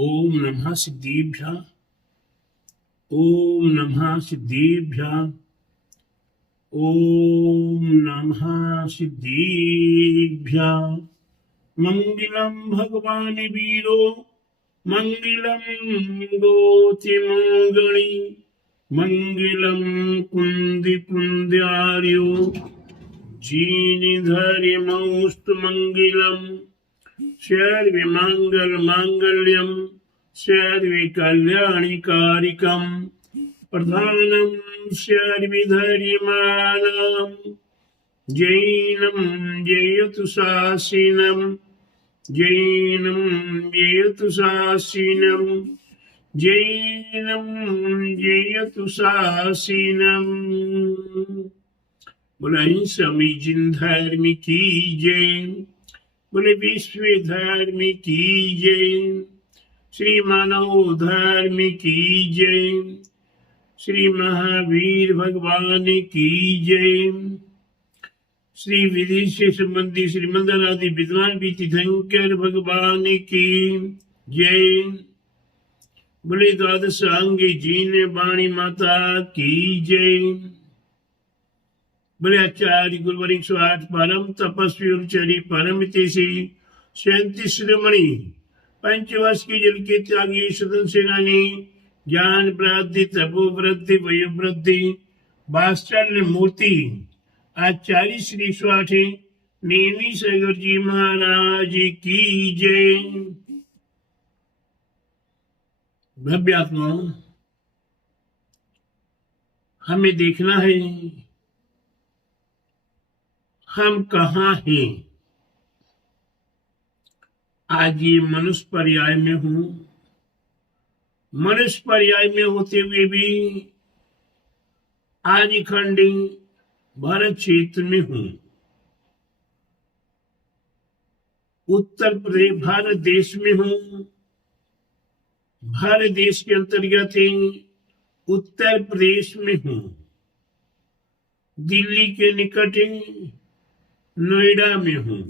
ओम नमः सिद्धेभ्यः। ओम नमः सिद्धेभ्यः। ओम नमः सिद्धेभ्यः। मंगलम भगवान वीरो मंगलम गोति मंगली मंगलम कुंदी कुंद्यार्यो जीनिधरि मौस्तु मंगलम सर्वे मंगल मांगल्यम सर्वे कल्याणिकारिकम प्रधानम सर्वधर्माणां जैनं जयतु शासिनं जैनं जयतु शासिनं जैनं जयतु शासिनं। बोला स्वामी जिन धर्म की जय, बोले विश्व धर्म की जय, श्री मानव धर्म की जय, श्री महावीर भगवान की जय, श्री विधि से संबंधी श्री मंगल आदि विद्वान भी तीर्थंकर भगवान की जय। बोले द्वादश अंगे जीन वाणी माता की जय। बोले आचार्य गुरुवर 108 परम तपस्वी उच्चरी परम तेसी 37 शिरोमणि पंचवर्ष की जल के त्यागी सदन सेनानी ज्ञान वृद्धि तपो वृद्धि वयो वृद्धि वात्सल्य मूर्ति आचार्य श्री 108 नेमी सगर जी महाराज की जय। भव्यात्मा हमें देखना है हम कहाँ हैं। आज ये मनुष्य पर्याय में हूं, मनुष्य पर्याय में होते हुए भी आज खंडी भारत क्षेत्र में हूं। उत्तर प्रदेश भारत देश में हूं। भारत देश के अंतर्गत उत्तर प्रदेश में हूं। दिल्ली के निकट नोएडा में हूं।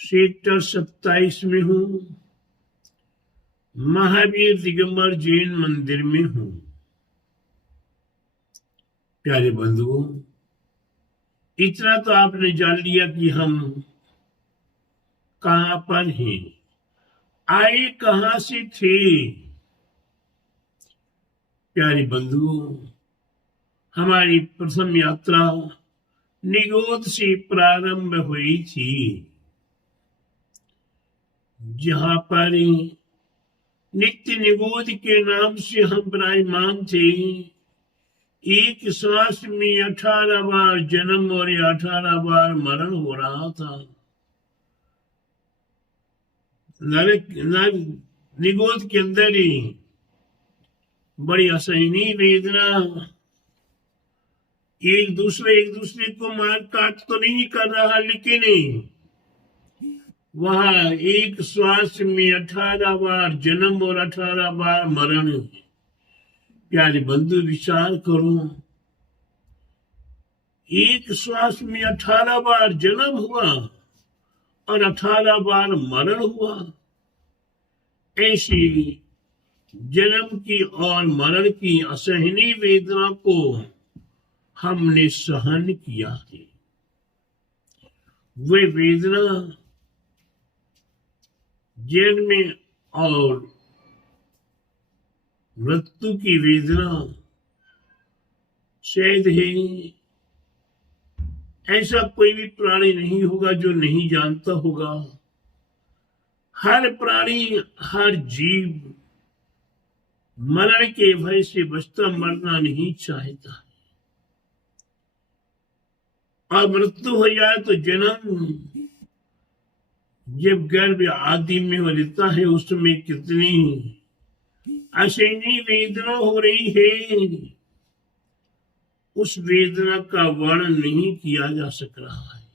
सेक्टर 27 में हूं। महावीर दिगंबर जैन मंदिर में हूं। प्यारे बंधुओं, इतना तो आपने जान लिया कि हम कहां पर हैं, आए कहां से थे। प्यारे बंधुओं, हमारी प्रथम यात्रा निगोद से प्रारंभ हुई थी, जहां पर नित्य निगोद के नाम से हम विराजमान थे। एक श्वास में 18 बार जन्म और 18 बार मरण हो रहा था। निगोद के अंदर ही बड़ी असहनीय वेदना, एक दूसरे को मार काट तो नहीं कर रहा, लेकिन वहां एक श्वास में 18 बार जन्म और 18 बार मरण। प्यारे बंधु, विचार करो, एक श्वास में 18 बार जन्म हुआ और 18 बार मरण हुआ। ऐसी जन्म की और मरण की असहनीय वेदना को हमने सहन किया है। वे वेदना जन्म और मृत्यु की वेदना शायद है ऐसा कोई भी प्राणी नहीं होगा जो नहीं जानता होगा। हर प्राणी, हर जीव मरण के भय से बचता, मरना नहीं चाहता। और मृत्यु हो जाए तो जन्म जब गर्भ आदि में हो रहता है, उसमें कितनी असहनीय वेदना हो रही है, उस वेदना का वर्णन नहीं किया जा सक रहा है।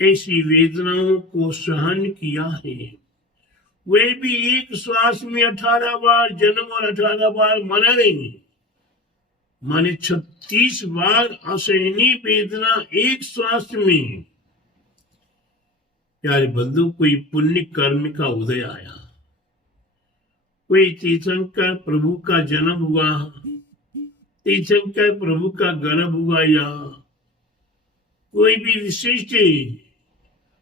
ऐसी वेदनाओं को सहन किया है। वे भी एक श्वास में 18 बार जन्म और 18 बार मरण, माने 36 बार असहनीय वेदना एक श्वास में। प्यारे बंधु, कोई पुण्य कर्म का उदय आया, कोई तीर्थंकर प्रभु का जन्म हुआ, तीर्थंकर प्रभु का गर्भ हुआ, या कोई भी विशिष्ट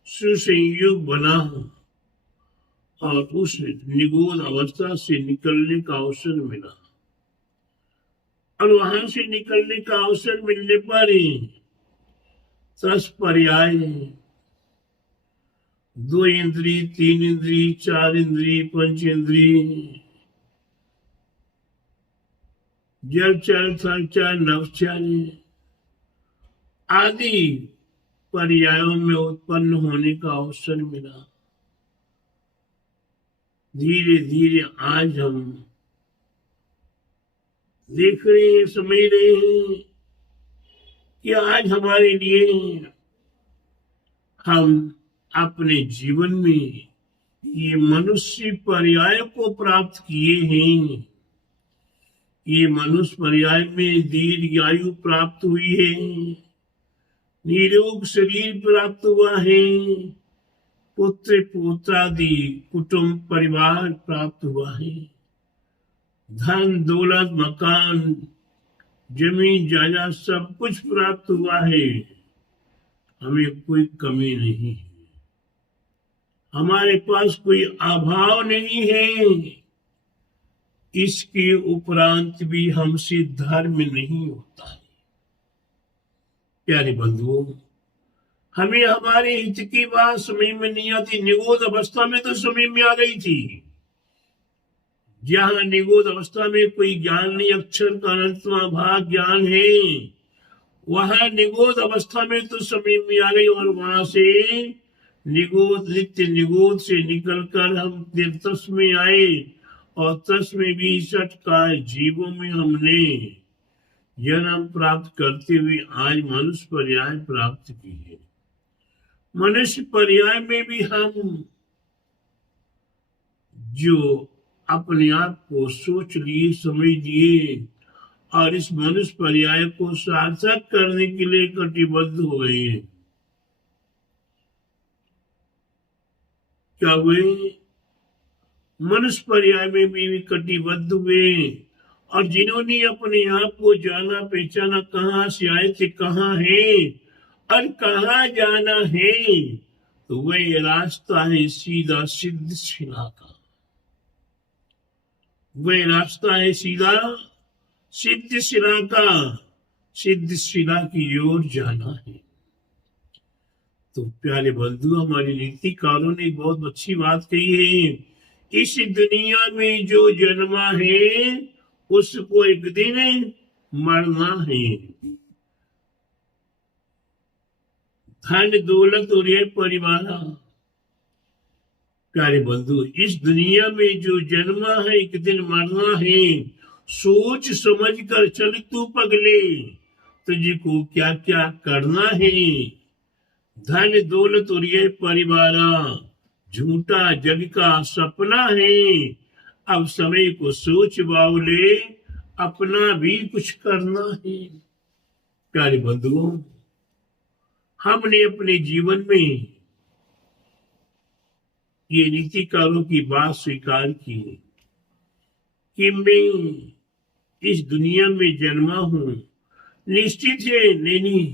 सुसंयोग बना और उस निगूढ़ अवस्था से निकलने का अवसर मिला, और वहां से निकलने का अवसर मिलने पर ही 10 पर्याय, 2 इंद्री, 3 इंद्री, 4 इंद्री, 5 इंद्री, जलचर, थलचर, नभचर आदि पर्यायों में उत्पन्न होने का अवसर मिला। धीरे धीरे आज हम देख रहे हैं, समझ रहे हैं कि आज हमारे लिए हम अपने जीवन में ये मनुष्य पर्याय को प्राप्त किए हैं। ये मनुष्य पर्याय में दीर्घ आयु प्राप्त हुई है, निरोग शरीर प्राप्त हुआ है, पुत्र पुत्रादि कुटुंब परिवार प्राप्त हुआ है, धन दौलत मकान जमीन जायदाद सब कुछ प्राप्त हुआ है। हमें कोई कमी नहीं है, हमारे पास कोई अभाव नहीं है। इसके उपरांत भी हमसे धर्म नहीं होता है। प्यारे बंधुओं, हमें हमारे हित की बात समझ में नहीं आती। निगूढ़ अवस्था में तो समझ में आ गई थी। जहां निगूढ़ अवस्था में कोई ज्ञान नहीं, अक्षर का अनंतमा भाग ज्ञान है, वहां निगूढ़ अवस्था में तो समझ में आ गई, और वहां से निगूढ़ नित्य निगूढ़ से निकलकर हम तीर्थस में आए, और तस में भी सठ का जीवों में हमने जन्म प्राप्त करते हुए आज मनुष्य पर्याय प्राप्त की है। मनुष्य पर्याय में भी हम जो अपने आप को सोच लिए, समझ लिए, और इस मनुष्य पर्याय को सार्थक करने के लिए कटिबद्ध हो गए हैं। क्या हुए? मनुष्य पर्याय में भी कटिबद्ध हुए, और जिन्होंने अपने आप को जाना पहचाना, कहाँ से आए थे, कहाँ है और कहाँ जाना है, तो वही रास्ता है सीधा सिद्ध शिला का। वह रास्ता है सीधा सिद्ध शिला का। सिद्ध शिला की ओर जाना है। तो प्यारे बंधु, हमारे नीतिकारों ने एक बहुत अच्छी बात कही है, इस दुनिया में जो जन्मा है उसको एक दिन मरना है। धन दौलत और ये परिवार, प्यारे बंधु, इस दुनिया में जो जन्मा है एक दिन मरना है। सोच समझ कर चल तू पगले, तुझको क्या क्या करना है। धन दौलत और ये परिवार झूठा जग का सपना है। अब समय को सोच बावले, अपना भी कुछ करना है। प्यारे बंधुओं, हमने अपने जीवन में ये नीतिकारों की बात स्वीकार की कि मैं इस दुनिया में जन्मा हूं। निश्चित है नहीं,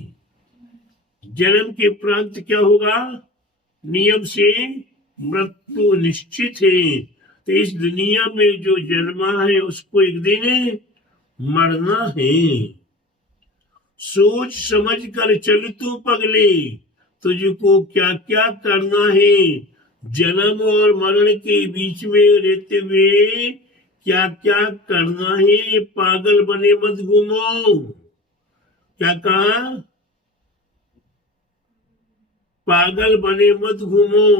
जन्म के उपरांत क्या होगा? नियम से मृत्यु निश्चित है। तो इस दुनिया में जो जन्मा है उसको एक दिन मरना है। सोच समझ कर चल तू पगले, तुझको क्या क्या करना है। जन्म और मरण के बीच में रहते हुए क्या क्या करना है। पागल बने मत घूमो। क्या कहा? पागल बने मत घूमो।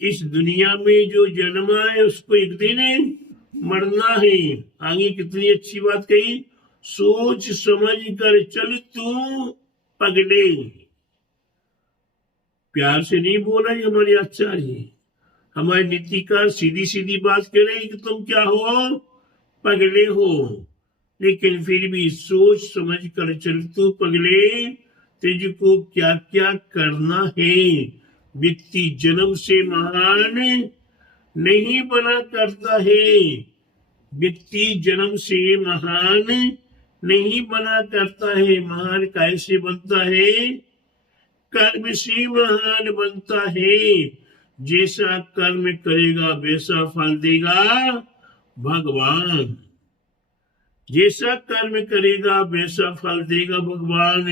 इस दुनिया में जो जन्मा है उसको एक दिन मरना है। आगे कितनी अच्छी बात कही, सोच समझ कर चल तू पगले। प्यार से नहीं बोल रहे हमारे आचार्य, हमारे नीतिकार सीधी सीधी बात कह रहे हैं कि तुम क्या हो? पगले हो। लेकिन फिर भी सोच समझ कर चल तू पगले, तुझको क्या क्या करना है। व्यक्ति जन्म से महान नहीं बना करता है। व्यक्ति जन्म से महान नहीं बना करता है। महान कैसे बनता है? कर्म से महान बनता है। जैसा कर्म करेगा वैसा फल देगा भगवान। जैसा कर्म करेगा वैसा फल देगा भगवान।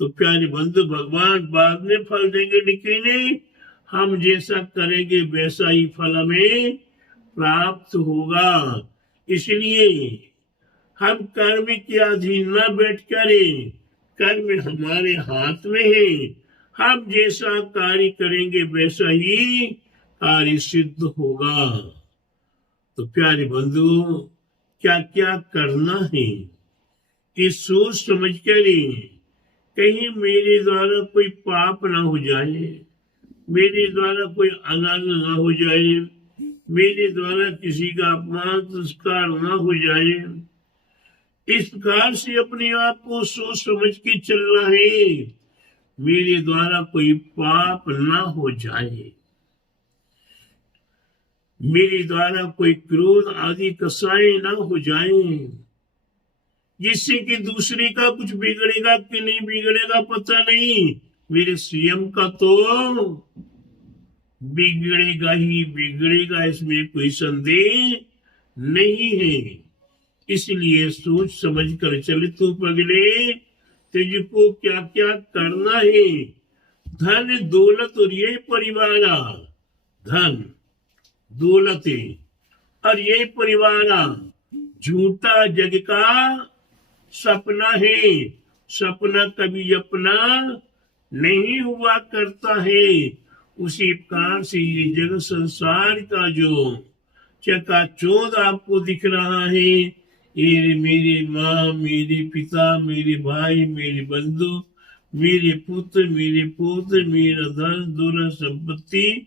तो प्यारे बंधु, भगवान बाद में फल देंगे, लेकिन हम जैसा करेंगे वैसा ही फल हमें प्राप्त होगा। इसलिए हम कर्म के अधीन न बैठ करें। कर्म हमारे हाथ में है। हम जैसा कार्य करेंगे वैसा ही कार्य सिद्ध होगा। तो प्यारे बंधु, क्या क्या करना है ये सोच समझ कर, कहीं मेरे द्वारा कोई पाप ना हो जाए, मेरे द्वारा कोई अनादर ना हो जाए, मेरे द्वारा किसी का अपमान तिरस्कार ना हो जाए। इस प्रकार से अपने आप को सोच समझ के चलना है। मेरे द्वारा कोई पाप ना हो जाए, मेरे द्वारा कोई क्रोध आदि कसाई ना हो जाए, जिससे कि दूसरे का कुछ बिगड़ेगा कि नहीं बिगड़ेगा पता नहीं, मेरे स्वयं का तो बिगड़ेगा ही बिगड़ेगा, इसमें कोई संदेह नहीं है। इसलिए सोच समझ कर चले तो पगले, तुझको क्या क्या करना है। धन दौलत और ये परिवार, धन दौलत और ये परिवार झूठा जग का सपना है। सपना कभी अपना नहीं हुआ करता है। उसी प्रकार से ये जग संसार का जो चकाचौंध आपको दिख रहा है, ये मेरे माँ, मेरे पिता, मेरे भाई, मेरे बंधु, मेरे पुत्र, मेरे पौत्र, मेरा धन दौलत संपत्ति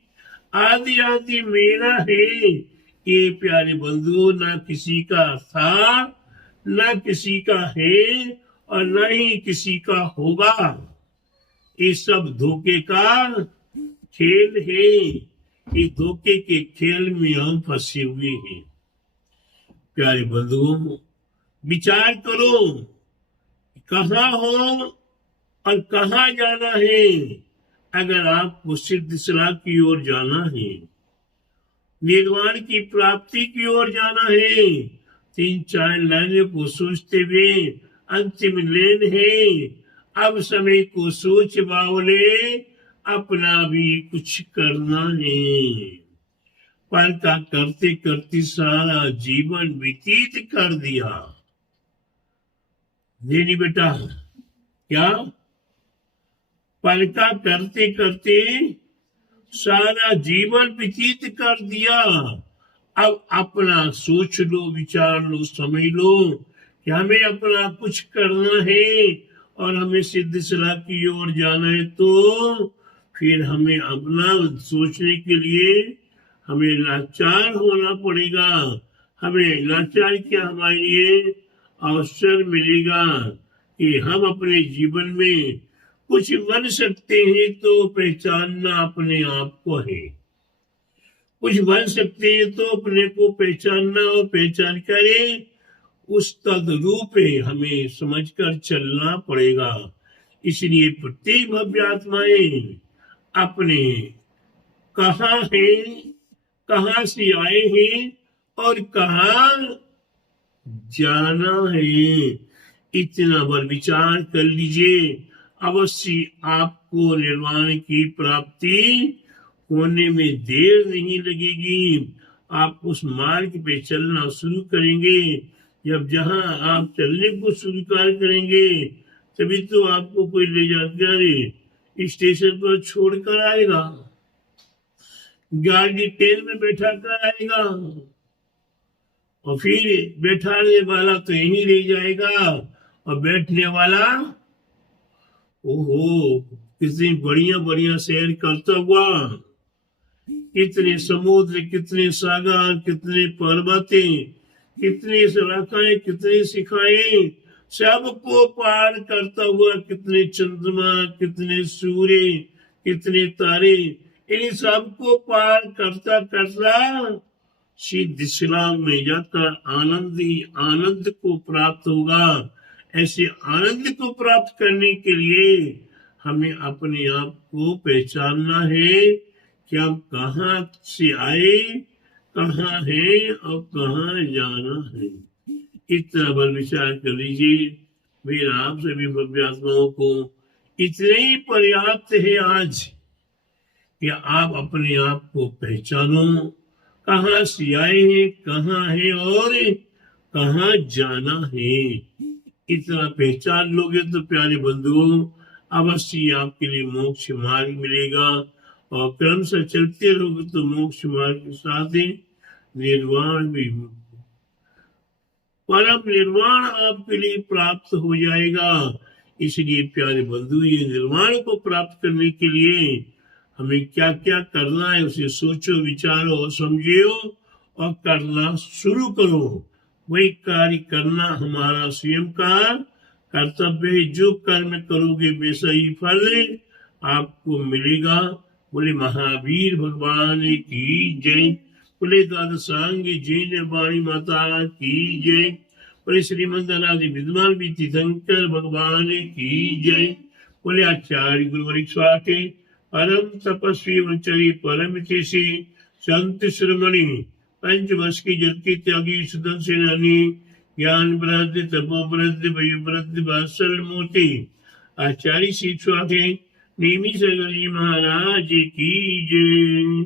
आदि आदि मेरा है। ये प्यारे बंधु ना किसी का था, ना किसी का है और ना ही किसी का होगा। ये सब धोखे का खेल है। ये धोखे के खेल में हम फंसे हुए हैं। प्यारे बंधुओं, विचार करो कहाँ हो और कहाँ जाना है। अगर आपको सिद्ध सलाह की ओर जाना है, निर्वाण की प्राप्ति की ओर जाना है, 3-4 लाइनों को सोचते हुए अंतिम लेन है। अब समय को सोच बावले अपना भी कुछ करना है। पर का करते करते सारा जीवन व्यतीत कर दिया। नहीं बेटा, क्या पल का करते करते सारा जीवन व्यतीत कर दिया। अब अपना सोच लो, विचार लो, समझ लो कि हमें अपना कुछ करना है और हमें सिद्ध सलाह की ओर जाना है। तो फिर हमें अपना सोचने के लिए हमें लाचार होना पड़ेगा। हमें लाचार क्या हमारे लिए अवसर मिलेगा कि हम अपने जीवन में कुछ बन सकते हैं। तो पहचानना अपने आप को है। कुछ बन सकते हैं तो अपने को पहचानना, और पहचान करें उस तद्रूप हमें समझकर चलना पड़ेगा। इसलिए प्रत्येक भव्य आत्माएं अपने कहाँ है, कहाँ से आए हैं और कहाँ जाना है, इतना बार विचार कर लीजिए। अवश्य आपको निर्वाण की प्राप्ति होने में देर नहीं लगेगी। आप उस मार्ग पे चलना शुरू करेंगे। जब जहां आप चलने को स्वीकार करेंगे, तभी तो आपको कोई ले जाकर स्टेशन पर छोड़कर आएगा, गाड़ी ट्रेन में बैठा कर आएगा, और फिर बैठाने वाला तो यहीं रह जाएगा और बैठने वाला ओहो कितनी बढ़िया बढ़िया सैर करता हुआ, कितने समुद्र, कितने सागर, कितने पर्वतें, कितने शाखाएं, कितने शिखाएं, सबको पार करता हुआ, कितने चंद्रमा, कितने सूर्य, कितने तारे, इन सबको पार करता करता सिद्ध इस्लाम में जाकर आनंद ही आनंद को प्राप्त होगा। ऐसे आनंद को प्राप्त करने के लिए हमें अपने आप को पहचानना है कि हम कहाँ से आए, कहाँ है और कहाँ जाना है। इतना बल विचार कर लीजिए। मेरा आप सभी भव्य आत्माओं को इतने ही पर्याप्त है आज कि आप अपने आप को पहचानो, कहाँ से आए हैं, कहाँ है और कहाँ जाना है। इतना पहचान लोगे तो प्यारे बंधुओं अवश्य आपके लिए मोक्ष मार्ग मिलेगा, और क्रम से चलते रहोगे तो मोक्ष मार्ग के साथ ही निर्वाण भी, परम निर्वाण आपके लिए प्राप्त हो जाएगा। इसलिए प्यारे बंधु, ये निर्वाण को प्राप्त करने के लिए हमें क्या क्या करना है उसे सोचो, विचारो और समझियो और करना शुरू करो। वही कार्य करना हमारा स्वयं का कर्तव्य है। जो कर्म करोगे वैसा ही फल आपको मिलेगा। बोले महावीर भगवान की जय। बोले द्वादशांग जैन वाणी माता की जय। बोले श्रीमंत अनादि विद्वान भी तीर्थंकर भगवान की जय। बोले आचार्य गुरु वरिष्ठा के परम तपस्वी वंचरी परम तेसी संत श्रमणि पंचवश की जल की त्यागी सुदन सेनानी ज्ञान वृद्धि तपो वृद्धि वयु वृद्धि वात्सल मूर्ति आचार्य शिक्षा के नेमी सगरी महाराज की जय।